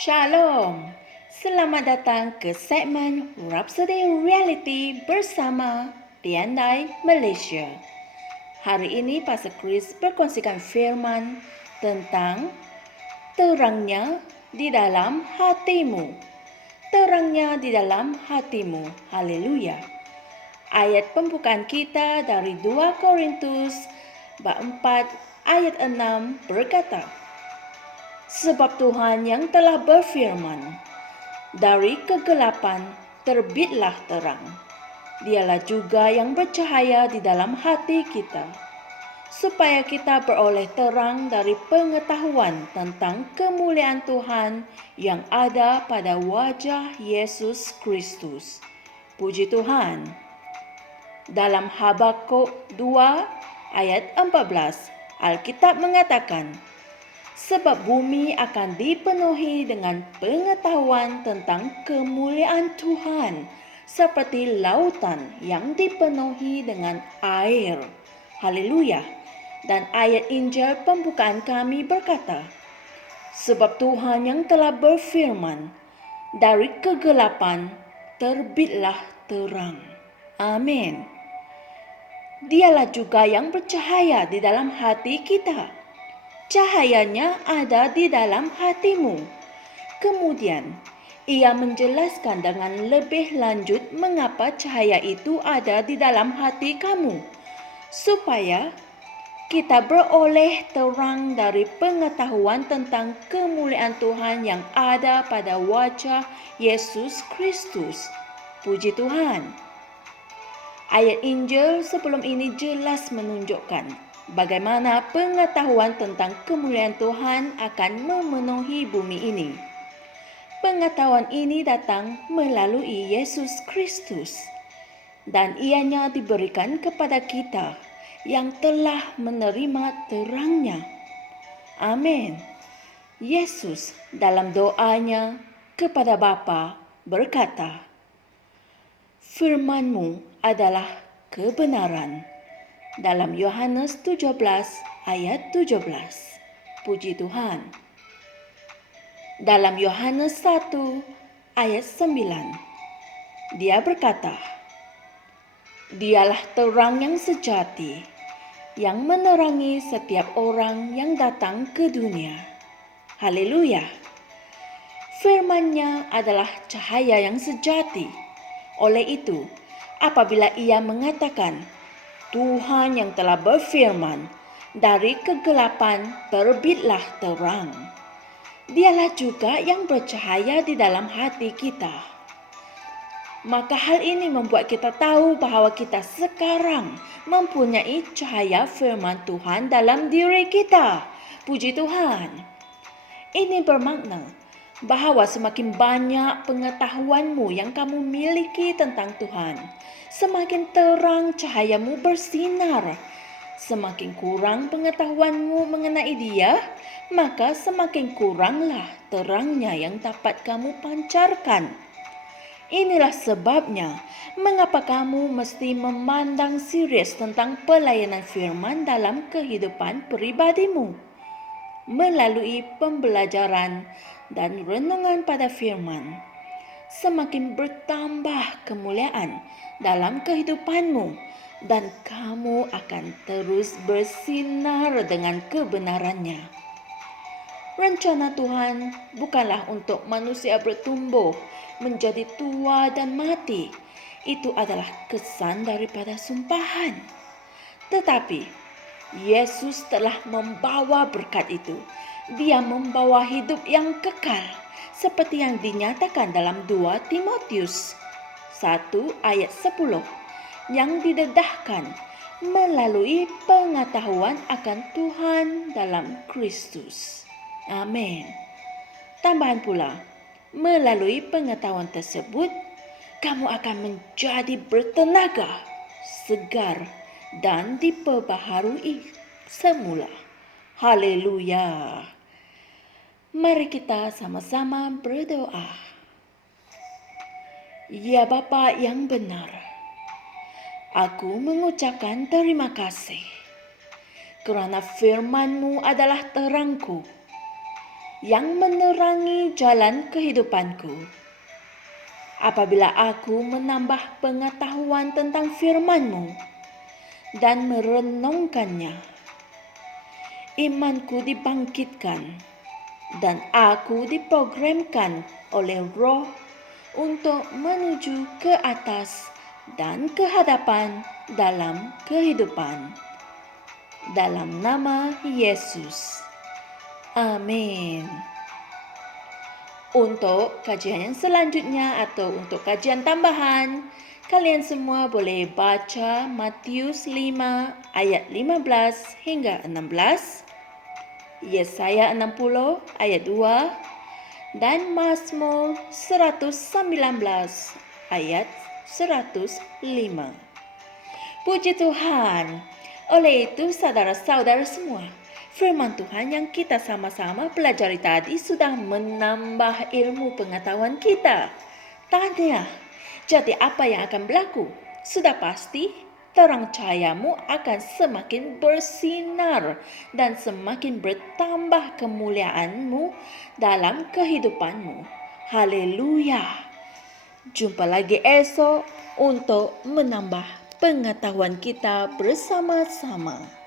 Shalom, selamat datang ke segmen Rhapsody Reality bersama Tiandai Malaysia. Hari ini Pastor Chris berkongsikan firman tentang terangnya di dalam hatimu. Terangnya di dalam hatimu. Haleluya. Ayat pembukaan kita dari 2 Korintus bab 4 ayat 6 berkata, sebab Tuhan yang telah berfirman, dari kegelapan terbitlah terang. Dialah juga yang bercahaya di dalam hati kita, supaya kita beroleh terang dari pengetahuan tentang kemuliaan Tuhan yang ada pada wajah Yesus Kristus. Puji Tuhan. Dalam Habakuk 2 ayat 14, Alkitab mengatakan, sebab bumi akan dipenuhi dengan pengetahuan tentang kemuliaan Tuhan, seperti lautan yang dipenuhi dengan air. Haleluya. Dan ayat Injil pembukaan kami berkata, sebab Tuhan yang telah berfirman, dari kegelapan terbitlah terang. Amin. Dialah juga yang bercahaya di dalam hati kita. Cahayanya ada di dalam hatimu. Kemudian, ia menjelaskan dengan lebih lanjut mengapa cahaya itu ada di dalam hati kamu, supaya kita beroleh terang dari pengetahuan tentang kemuliaan Tuhan yang ada pada wajah Yesus Kristus. Puji Tuhan. Ayat Injil sebelum ini jelas menunjukkan bagaimana pengetahuan tentang kemuliaan Tuhan akan memenuhi bumi ini. Pengetahuan ini datang melalui Yesus Kristus, dan ianya diberikan kepada kita yang telah menerima terangnya. Amin. Yesus dalam doanya kepada Bapa berkata, firman-Mu adalah kebenaran. Dalam Yohanes 17 ayat 17. Puji Tuhan. Dalam Yohanes 1 ayat 9. Dia berkata, dialah terang yang sejati, yang menerangi setiap orang yang datang ke dunia. Haleluya. Firman-Nya adalah cahaya yang sejati. Oleh itu, apabila ia mengatakan, Tuhan yang telah berfirman, dari kegelapan terbitlah terang. Dialah juga yang bercahaya di dalam hati kita. Maka hal ini membuat kita tahu bahawa kita sekarang mempunyai cahaya firman Tuhan dalam diri kita. Puji Tuhan. Ini bermakna bahawa semakin banyak pengetahuanmu yang kamu miliki tentang Tuhan, semakin terang cahayamu bersinar. Semakin kurang pengetahuanmu mengenai Dia, maka semakin kuranglah terangnya yang dapat kamu pancarkan. Inilah sebabnya mengapa kamu mesti memandang serius tentang pelayanan firman dalam kehidupan peribadimu. Melalui pembelajaran dan renungan pada firman, semakin bertambah kemuliaan dalam kehidupanmu dan kamu akan terus bersinar dengan kebenarannya. Rencana Tuhan bukanlah untuk manusia bertumbuh menjadi tua dan mati. Itu adalah kesan daripada sumpahan. Tetapi Yesus telah membawa berkat itu. Dia membawa hidup yang kekal, seperti yang dinyatakan dalam 2 Timotius 1 ayat 10, yang didedahkan melalui pengetahuan akan Tuhan dalam Kristus. Amin. Tambahan pula, melalui pengetahuan tersebut, kamu akan menjadi bertenaga, segar, dan diperbaharui semula. Haleluya. Mari kita sama-sama berdoa. Ya Bapa yang benar, aku mengucapkan terima kasih kerana firman-Mu adalah terangku. yang menerangi jalan kehidupanku. Apabila aku menambah pengetahuan tentang firman-Mu dan merenungkannya, imanku dibangkitkan dan aku diprogramkan oleh Roh untuk menuju ke atas dan ke hadapan dalam kehidupan. Dalam nama Yesus. Amin. Untuk kajian yang selanjutnya atau untuk kajian tambahan, kalian semua boleh baca Matius 5 ayat 15 hingga 16, Yesaya 60 ayat 2, dan Mazmur 119 ayat 105. Puji Tuhan. Oleh itu, saudara-saudara semua, firman Tuhan yang kita sama-sama pelajari tadi sudah menambah ilmu pengetahuan kita. Tanya, jadi apa yang akan berlaku? Sudah pasti, terang cahayamu akan semakin bersinar dan semakin bertambah kemuliaanmu dalam kehidupanmu. Haleluya. Jumpa lagi esok untuk menambah pengetahuan kita bersama-sama.